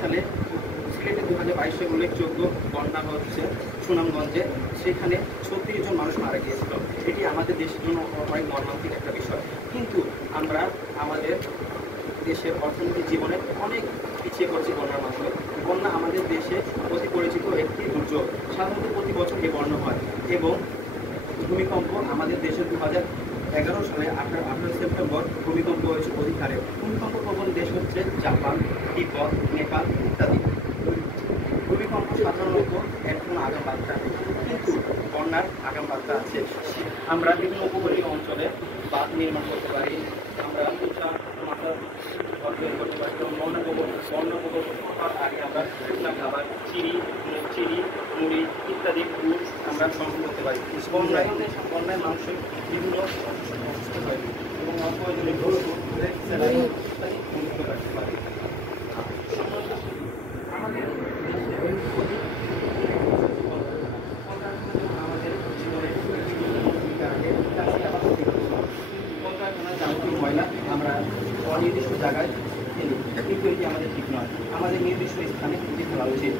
সালে সিলেটে 2022 সালে উল্লেখযোগ্য বন্যা হচ্ছে সুনামগঞ্জে, সেখানে 36 জন মানুষ মারা গিয়েছিল। এটি আমাদের দেশের জন্য অনেক মর্মান্তিক একটা বিষয়। কিন্তু আমরা আমাদের দেশের অর্থনৈতিক জীবনে অনেক পিছিয়ে পড়ছি বন্যার মাধ্যমে। বন্যা আমাদের দেশে অতি পরিচিত একটি দুর্যোগ। সাধারণত প্রতি বছর এই বন্যা হয়। এবং ভূমিকম্প আমাদের দেশে 2011 সালে 18 সেপ্টেম্বর ভূমিকম্প হয়েছে অধিক হারে। ভূমিকম্প প্রবণ দেশ হচ্ছে জাপান, তিব্বত, নেপাল ইত্যাদি। ভূমিকম্প সাধারণত এর কোনো আগাম বার্তা নেই, কিন্তু বন্যার আগাম বার্তা আছে। আমরা বিভিন্ন উপকূলীয় অঞ্চলে বাঁধ নির্মাণ করতে পারি, আমরা মাথা করতে পারি। বন্যা প্রকল্প হওয়ার আগে আমরা শুকনা খাবার, চিড়ি, মুড়ি ইত্যাদি ফুড আমরা সংগ্রহ করতে পারি। বন্যায় মানুষের বিভিন্ন অসুস্থ হয় এবং অপ্রয়োজনীয় স্যালাইন ইত্যাদি বন্ধ রাখতে পারি। আমাদের আমাদের জীবনের ভূমিকা রাখে। কলকারখানার যাবতীয় ময়লা আমরা অনির্দিষ্ট জায়গায় ফেলি, কিন্তু এটি আমাদের ঠিক নয়। আমাদের নির্দিষ্ট স্থানে এটি ফেলা উচিত।